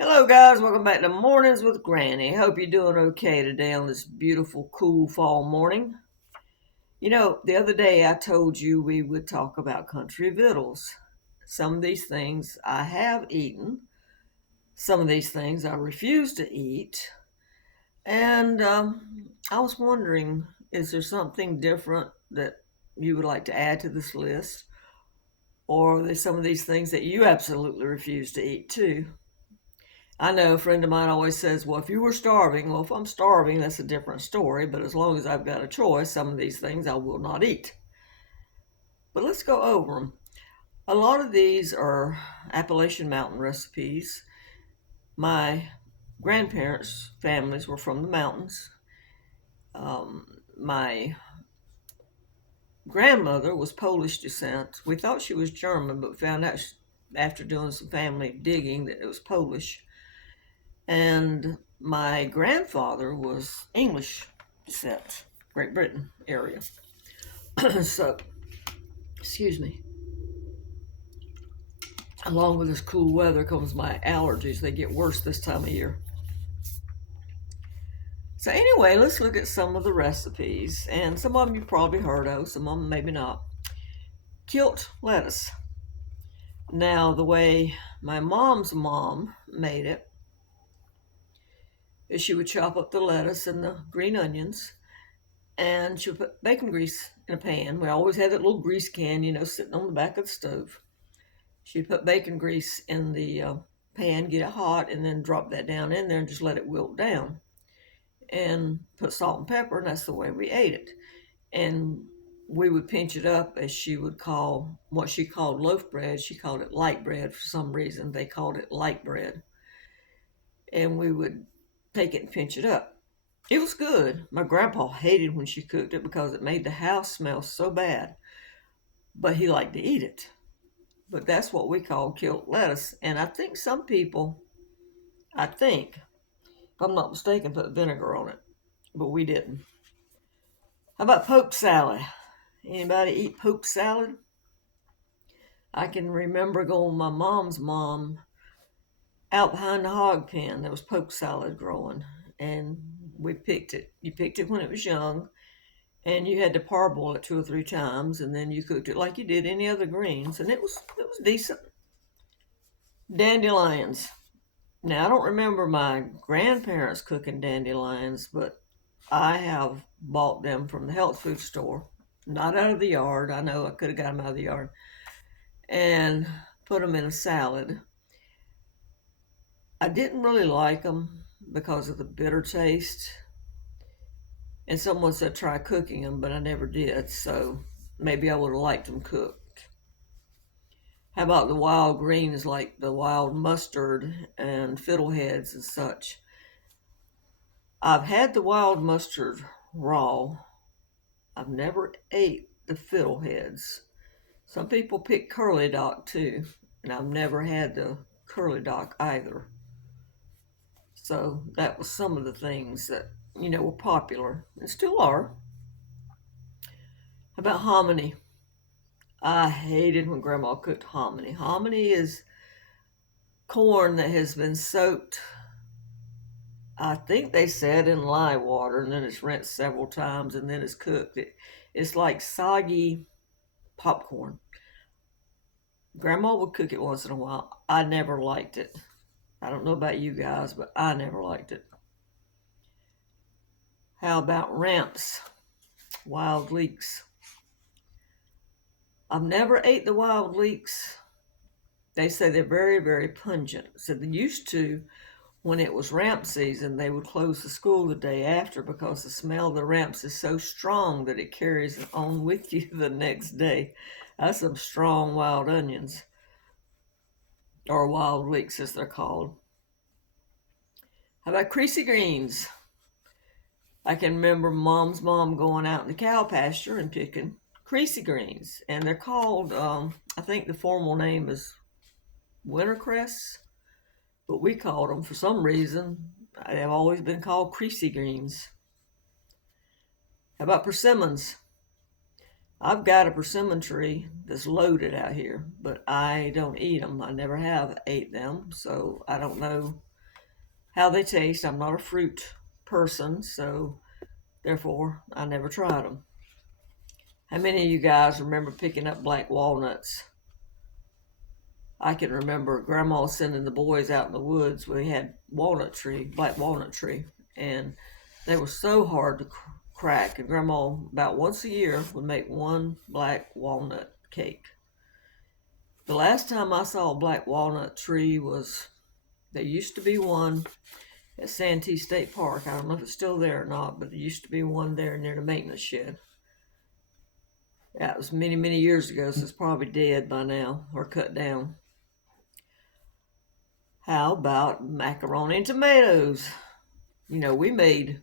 Hello, guys. Welcome back to Mornings with Granny. Hope you're doing okay today on this beautiful, cool fall morning. The other day I told you we would talk about country vittles. Some of these things I have eaten, some of these things I refuse to eat. And I was wondering, is there something different that you would like to add to this list? Or are there some of these things that you absolutely refuse to eat too? I know a friend of mine always says, well, if you were starving, well, if I'm starving, that's a different story. But as long as I've got a choice, some of these things I will not eat. But let's go over them. A lot of these are Appalachian Mountain recipes. My grandparents' families were from the mountains. My grandmother was Polish descent. We thought she was German, but found out after doing some family digging that it was Polish. And my grandfather was English descent, Great Britain area. So, excuse me. Along with this cool weather comes my allergies. They get worse this time of year. So, anyway, let's look at some of the recipes. And some of them you've probably heard of, some of them maybe not. Kilt lettuce. Now, the way my mom's mom made it is she would chop up the lettuce and the green onions, and she would put bacon grease in a pan. We always had that little grease can, sitting on the back of the stove. She'd put bacon grease in the pan, get it hot, and then drop that down in there and just let it wilt down. And put salt and pepper, and that's the way we ate it. And we would pinch it up as she would call what she called loaf bread. She called it light bread for some reason. They called it light bread. And we would take it and pinch it up. It was good. My grandpa hated when she cooked it because it made the house smell so bad. But he liked to eat it. But that's what we call kilt lettuce. And I think some people, if I'm not mistaken, put vinegar on it. But we didn't. How about poke salad? Anybody eat poke salad? I can remember going with my mom's mom out behind the hog pen. There was poke salad growing. And we picked it. You picked it when it was young. And you had to parboil it 2 or 3 times, and then you cooked it like you did any other greens, and it was decent. Dandelions. Now I don't remember my grandparents cooking dandelions, but I have bought them from the health food store, not out of the yard. I know I could have got them out of the yard, and put them in a salad. I didn't really like them because of the bitter taste. And someone said try cooking them, but I never did, so maybe I would have liked them cooked. How about the wild greens like the wild mustard and fiddleheads and such? I've had the wild mustard raw. I've never ate the fiddleheads. Some people pick curly dock too, and I've never had the curly dock either. So that was some of the things that, were popular and still are. How about hominy? I hated when Grandma cooked hominy. Hominy is corn that has been soaked, I think they said, in lye water, and then it's rinsed several times, and then it's cooked. It's like soggy popcorn. Grandma would cook it once in a while. I never liked it. I don't know about you guys, but I never liked it. How about ramps? Wild leeks. I've never ate the wild leeks. They say they're very, very pungent. So they used to, when it was ramp season, they would close the school the day after because the smell of the ramps is so strong that it carries on with you the next day. That's some strong wild onions, or wild leeks as they're called. How about creasy greens? I can remember Mom's mom going out in the cow pasture and picking creasy greens, and they're called, I think the formal name is wintercress, but we called them, for some reason, they've always been called creasy greens. How about persimmons? I've got a persimmon tree that's loaded out here, but I don't eat them. I never have ate them, so I don't know how they taste. I'm not a fruit person, so therefore I never tried them. How many of you guys remember picking up black walnuts? I can remember Grandma sending the boys out in the woods. We had black walnut tree, and they were so hard to crack. And Grandma, about once a year, would make one black walnut cake. The last time I saw a black walnut tree was, there used to be one at Santee State Park. I don't know if it's still there or not, but there used to be one there near the maintenance shed. That was many, many years ago, so it's probably dead by now or cut down. How about macaroni and tomatoes? You know, we made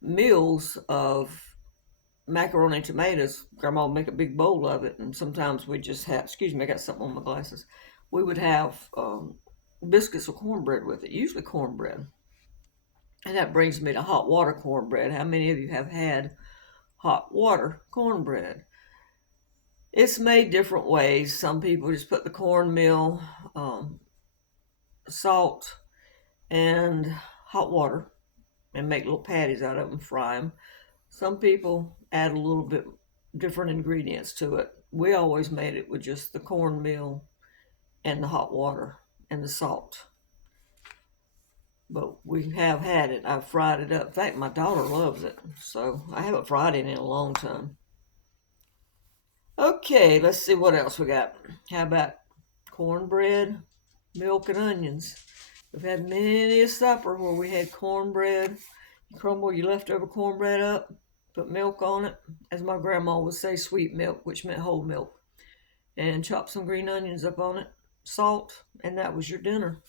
meals of macaroni and tomatoes. Grandma would make a big bowl of it, and sometimes we just have, excuse me, I got something on my glasses. We would have biscuits or cornbread with it, usually cornbread. And that brings me to hot water cornbread. How many of you have had hot water cornbread? It's made different ways. Some people just put the cornmeal, salt, and hot water and make little patties out of them, fry them. Some people add a little bit different ingredients to it. We always made it with just the cornmeal and the hot water and the salt. But we have had it. I've fried it up. In fact, my daughter loves it. So I haven't fried it in a long time. Okay, let's see what else we got. How about cornbread, milk, and onions? We've had many a supper where we had cornbread. You crumble your leftover cornbread up, put milk on it, as my grandma would say, sweet milk, which meant whole milk, and chop some green onions up on it, salt, and that was your dinner.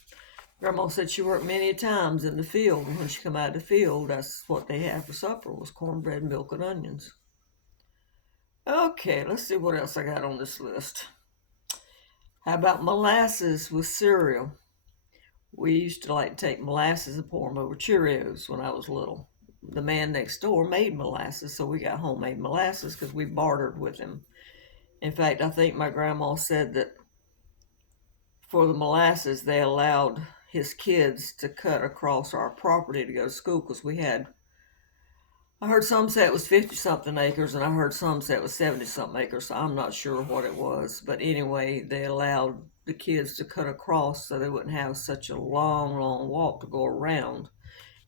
Grandma said she worked many times in the field, and when she come out of the field, that's what they had for supper was cornbread, milk, and onions. Okay, let's see what else I got on this list. How about molasses with cereal? We used to like to take molasses and pour them over Cheerios when I was little. The man next door made molasses, so we got homemade molasses because we bartered with him. In fact, I think my grandma said that for the molasses, they allowed his kids to cut across our property to go to school because we had, I heard some say it was 50-something acres, and I heard some say it was 70-something acres, so I'm not sure what it was. But anyway, they allowed the kids to cut across so they wouldn't have such a long, long walk to go around.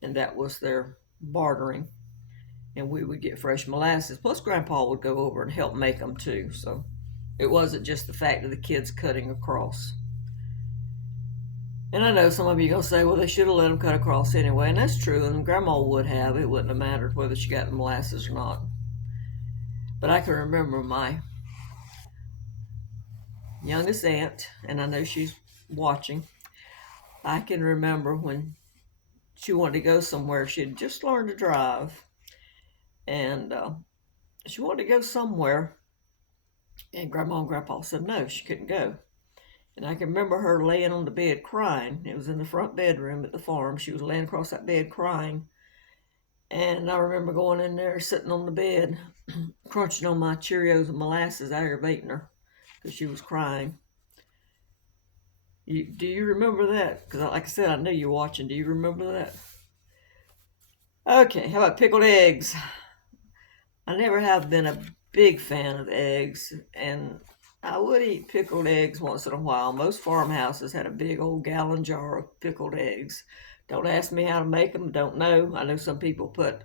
And that was their bartering. And we would get fresh molasses. Plus, Grandpa would go over and help make them too. So it wasn't just the fact of the kids cutting across. And I know some of you are going to say, well, they should have let them cut across anyway. And that's true. And Grandma would have. It wouldn't have mattered whether she got the molasses or not. But I can remember my youngest aunt, and I know she's watching. I can remember when she wanted to go somewhere. She had just learned to drive. And she wanted to go somewhere. And Grandma and Grandpa said no, she couldn't go. And I can remember her laying on the bed crying. It was in the front bedroom at the farm. She was laying across that bed crying. And I remember going in there, sitting on the bed, crunching on my Cheerios and molasses, aggravating her because she was crying. Do you remember that? Because like I said, I know you're watching. Do you remember that? Okay, how about pickled eggs? I never have been a big fan of eggs, and I would eat pickled eggs once in a while. Most farmhouses had a big old gallon jar of pickled eggs. Don't ask me how to make them. Don't know. I know some people put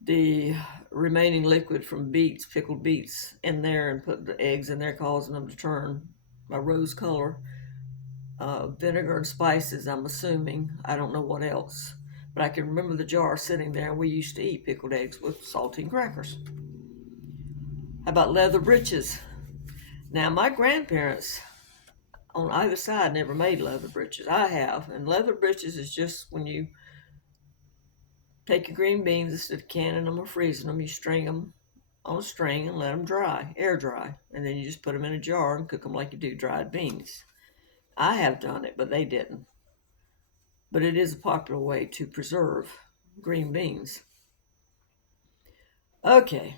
the remaining liquid from beets, pickled beets, in there and put the eggs in there, causing them to turn a rose color. Vinegar and spices, I'm assuming. I don't know what else. But I can remember the jar sitting there, and we used to eat pickled eggs with saltine crackers. How about leather breeches? Now, my grandparents on either side never made leather breeches. I have, and leather breeches is just when you take your green beans, instead of canning them or freezing them, you string them on a string and let them dry, air dry, and then you just put them in a jar and cook them like you do dried beans. I have done it, but they didn't. But it is a popular way to preserve green beans. Okay,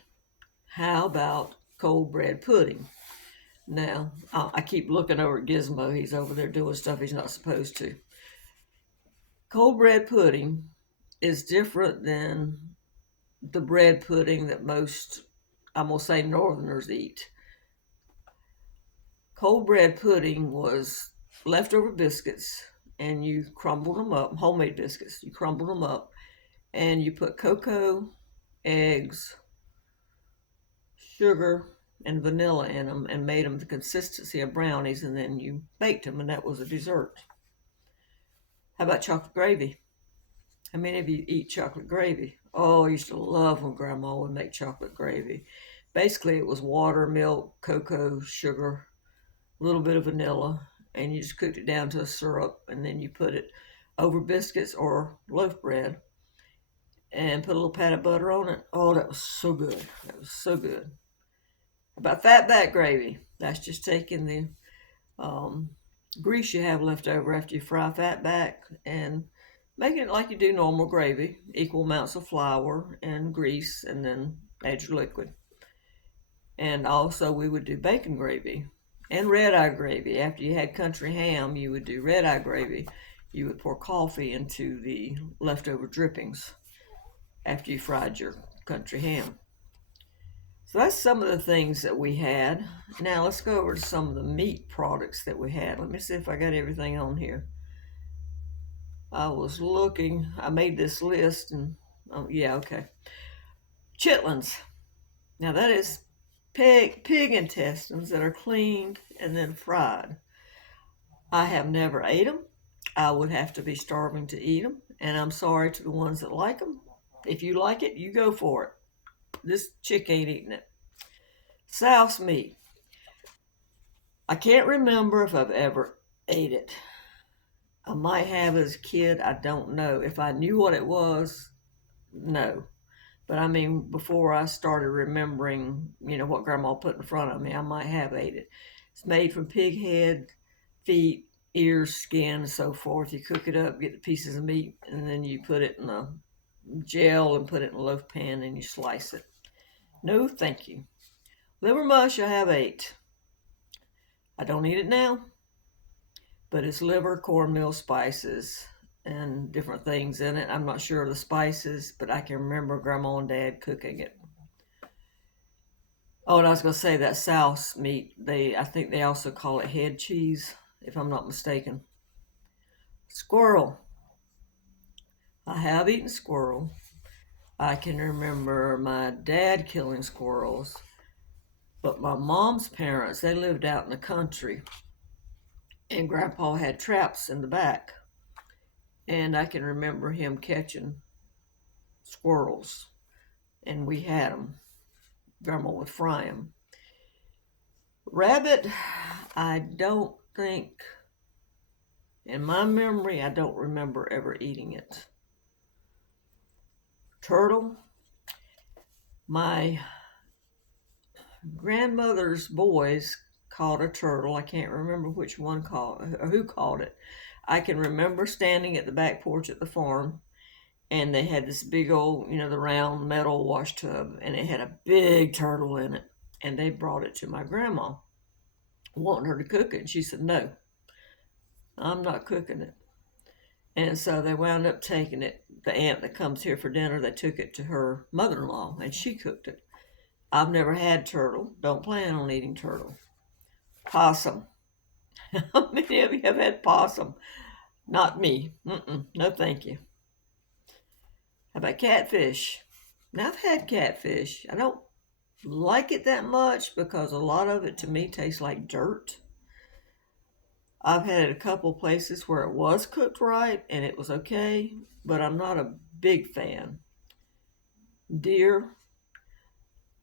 how about cold bread pudding? Now, I keep looking over at Gizmo. He's over there doing stuff he's not supposed to. Cold bread pudding is different than the bread pudding that most, I'm going to say, Northerners eat. Cold bread pudding was leftover biscuits, and you crumbled them up, homemade biscuits. You crumbled them up, and you put cocoa, eggs, sugar, and vanilla in them, and made them the consistency of brownies, and then you baked them, and that was a dessert. How about chocolate gravy? How many of you eat chocolate gravy? Oh, I used to love when Grandma would make chocolate gravy. Basically, it was water, milk, cocoa, sugar, a little bit of vanilla, and you just cooked it down to a syrup, and then you put it over biscuits or loaf bread and put a little pat of butter on it. Oh, that was so good. That was so good. About fatback gravy, that's just taking the um, grease you have left over after you fry fatback and making it like you do normal gravy, equal amounts of flour and grease, and then add your liquid. And also, we would do bacon gravy and red eye gravy. After you had country ham, you would do red eye gravy. You would pour coffee into the leftover drippings after you fried your country ham. So that's some of the things that we had. Now let's go over to some of the meat products that we had. Let me see if I got everything on here. I was looking, I made this list, and oh, yeah, okay. Chitlins. Now that is pig intestines that are cleaned and then fried. I have never ate them. I would have to be starving to eat them, and I'm sorry to the ones that like them. If you like it, you go for it. This chick ain't eating it. Souse meat. I can't remember if I've ever ate it. I might have as a kid. I don't know. If I knew what it was, no. But I mean, before I started remembering, what Grandma put in front of me, I might have ate it. It's made from pig head, feet, ears, skin, and so forth. You cook it up, get the pieces of meat, and then you put it in a gel and put it in a loaf pan and you slice it. No, thank you. Liver mush, I have ate. I don't eat it now, but it's liver, cornmeal, spices, and different things in it. I'm not sure of the spices, but I can remember Grandma and Dad cooking it. Oh, and I was going to say that souse meat, I think they also call it head cheese, if I'm not mistaken. Squirrel. I have eaten squirrel. I can remember my dad killing squirrels, but my mom's parents, they lived out in the country, and Grandpa had traps in the back, and I can remember him catching squirrels, and we had them. Grandma would fry them. Rabbit, I don't think, in my memory, I don't remember ever eating it. Turtle, my grandmother's boys caught a turtle. I can't remember which one caught or who caught it. I can remember standing at the back porch at the farm, and they had this big old, the round metal wash tub, and it had a big turtle in it. And they brought it to my grandma, wanting her to cook it. And she said, "No, I'm not cooking it." And so they wound up taking it. The aunt that comes here for dinner, they took it to her mother-in-law, and she cooked it. I've never had turtle. Don't plan on eating turtle. Possum. How many of you have had possum? Not me. No, thank you. How about catfish? Now, I've had catfish. I don't like it that much because a lot of it to me tastes like dirt. I've had it a couple places where it was cooked right and it was okay, but I'm not a big fan. Deer.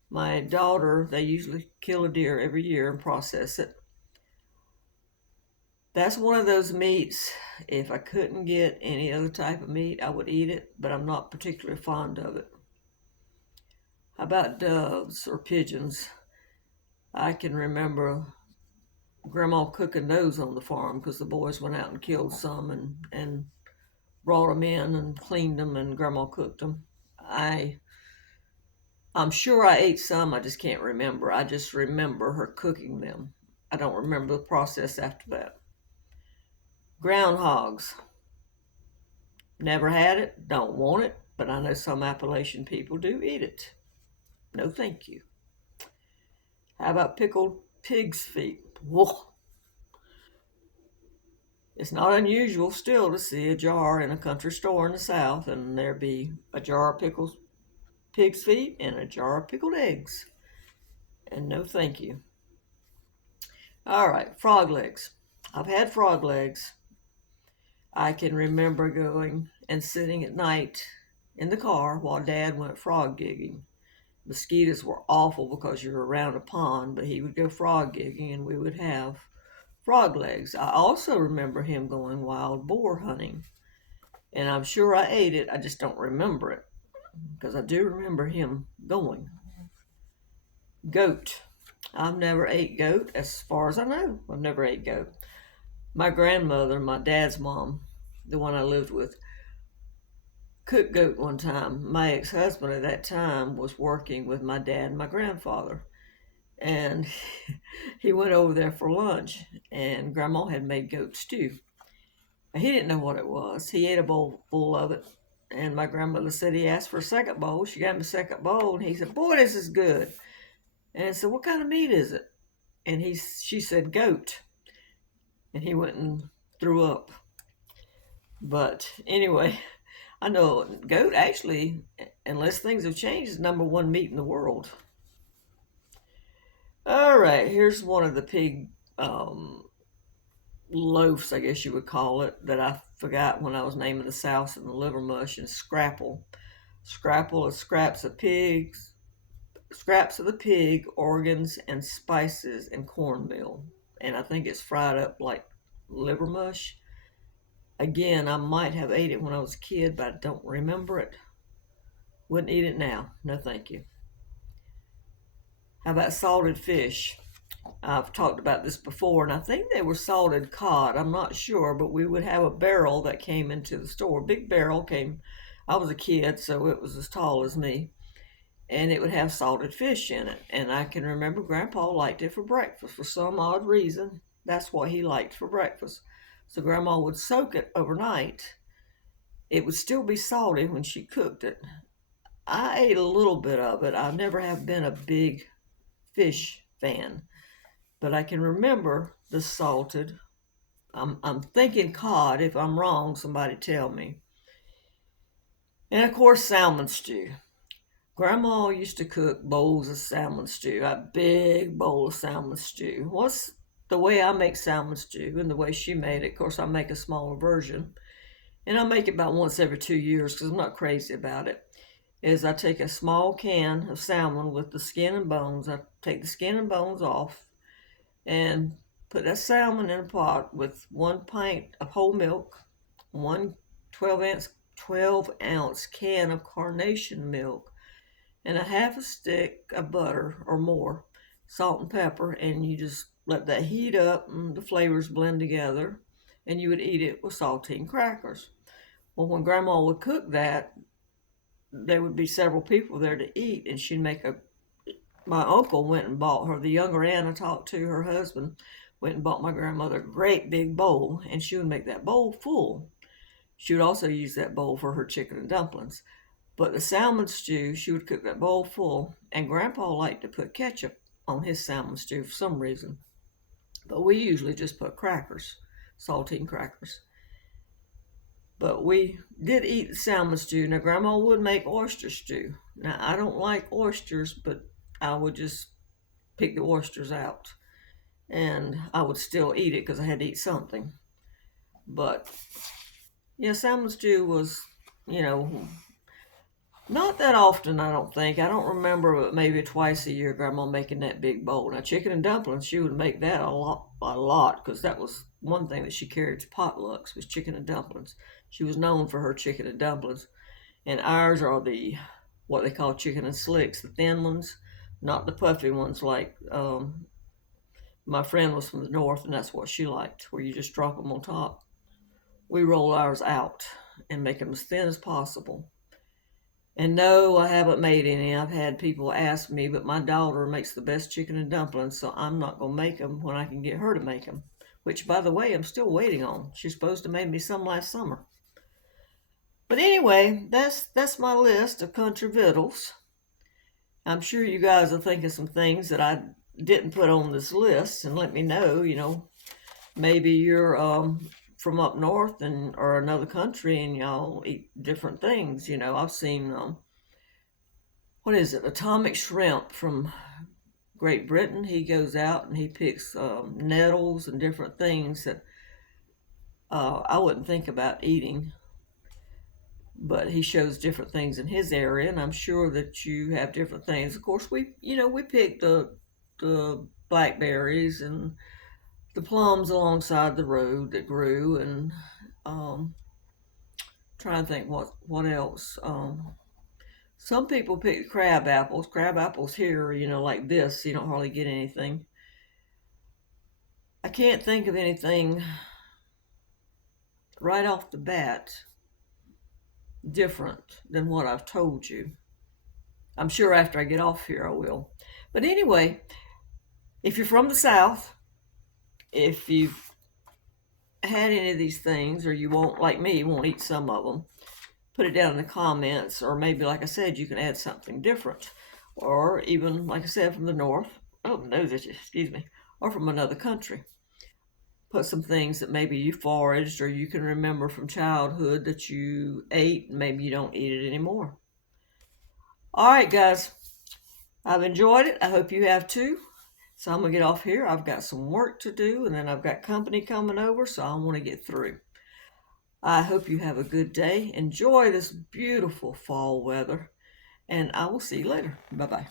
My daughter, they usually kill a deer every year and process it. That's one of those meats, if I couldn't get any other type of meat, I would eat it, but I'm not particularly fond of it. How about doves or pigeons? I can remember Grandma cooking those on the farm because the boys went out and killed some and brought them in and cleaned them, and Grandma cooked them. I'm sure I ate some, I just can't remember. I just remember her cooking them. I don't remember the process after that. Groundhogs. Never had it, don't want it, but I know some Appalachian people do eat it. No, thank you. How about pickled pig's feet? Whoa. It's not unusual still to see a jar in a country store in the South, and there be a jar of pickled pig's feet and a jar of pickled eggs. And no, thank you. All right, frog legs. I've had frog legs. I can remember going and sitting at night in the car while Dad went frog gigging. Mosquitoes were awful because you're around a pond, but he would go frog gigging and we would have frog legs. I also remember him going wild boar hunting, and I'm sure I ate it. I just don't remember it because I do remember him going. Goat. I've never ate goat as far as I know. I've never ate goat. My grandmother, my dad's mom, the one I lived with, cooked goat one time. My ex-husband at that time was working with my dad and my grandfather, and he went over there for lunch, and Grandma had made goat stew. He didn't know what it was. He ate a bowl full of it, and my grandmother said he asked for a second bowl. She got him a second bowl, and he said, "Boy, this is good." And I said, "What kind of meat is it?" And she said, "Goat." And he went and threw up. But anyway, I know goat actually, unless things have changed, is number one meat in the world. All right, here's one of the pig loaves, I guess you would call it, that I forgot when I was naming the souse and the liver mush, and scrapple. Scrapple is scraps of the pig, organs, and spices and cornmeal. And I think it's fried up like liver mush. Again, I might have ate it when I was a kid, but I don't remember it. Wouldn't eat it now. No, thank you. How about salted fish? I've talked about this before, and I think they were salted cod. I'm not sure, but we would have a barrel that came into the store. Big barrel came. I was a kid, so it was as tall as me, and it would have salted fish in it. And I can remember Grandpa liked it for breakfast for some odd reason. That's what he liked for breakfast. So Grandma would soak it overnight. It would still be salty when she cooked it. I ate a little bit of it. I never have been a big fish fan, but I can remember the salted. I'm thinking cod. If I'm wrong, somebody tell me. And of course, salmon stew. Grandma used to cook bowls of salmon stew, a big bowl of salmon stew. What's the way I make salmon stew and the way she made it? Of course, I make a smaller version, and I make it about once every 2 years because I'm not crazy about it. Is I take a small can of salmon with the skin and bones. I take the skin and bones off and put that salmon in a pot with 1 pint of whole milk, one 12-ounce can of carnation milk, and a half a stick of butter or more, salt and pepper, and you just let that heat up and the flavors blend together, and you would eat it with saltine crackers. Well, when Grandma would cook that, there would be several people there to eat, and she'd make my uncle went and bought her, the younger Anna talked to her husband, went and bought my grandmother a great big bowl, and she would make that bowl full. She would also use that bowl for her chicken and dumplings. But the salmon stew, she would cook that bowl full, and Grandpa liked to put ketchup on his salmon stew for some reason. But we usually just put crackers, saltine crackers. But we did eat the salmon stew. Now, Grandma would make oyster stew. Now, I don't like oysters, but I would just pick the oysters out. And I would still eat it because I had to eat something. But, yeah, salmon stew was, not that often, I don't think. I don't remember, but maybe twice a year, Grandma making that big bowl. Now, chicken and dumplings, she would make that a lot, because that was one thing that she carried to potlucks, was chicken and dumplings. She was known for her chicken and dumplings. And ours are what they call chicken and slicks, the thin ones, not the puffy ones like my friend was from the north, and that's what she liked, where you just drop them on top. We roll ours out and make them as thin as possible. And no, I haven't made any. I've had people ask me, but my daughter makes the best chicken and dumplings, so I'm not going to make them when I can get her to make them. Which, by the way, I'm still waiting on. She's supposed to make me some last summer. But anyway, that's my list of country victuals. I'm sure you guys are thinking some things that I didn't put on this list, and let me know. Maybe you're from up north and or another country, and y'all eat different things. I've seen what is it, atomic shrimp from Great Britain. He goes out and he picks nettles and different things that I wouldn't think about eating, but he shows different things in his area, and I'm sure that you have different things. Of course, we picked the blackberries and the plums alongside the road that grew, and um, trying to think what else. Some people pick crab apples. Crab apples here, like this, you don't hardly get anything. I can't think of anything right off the bat different than what I've told you. I'm sure after I get off here I will. But anyway, if you're from the South, if you've had any of these things, or you won't, like me, won't eat some of them, put it down in the comments, or maybe, like I said, you can add something different. Or even, like I said, from the North. Oh, no, excuse me. Or from another country. Put some things that maybe you foraged or you can remember from childhood that you ate, and maybe you don't eat it anymore. All right, guys. I've enjoyed it. I hope you have too. So I'm going to get off here. I've got some work to do, and then I've got company coming over, so I want to get through. I hope you have a good day. Enjoy this beautiful fall weather, and I will see you later. Bye-bye.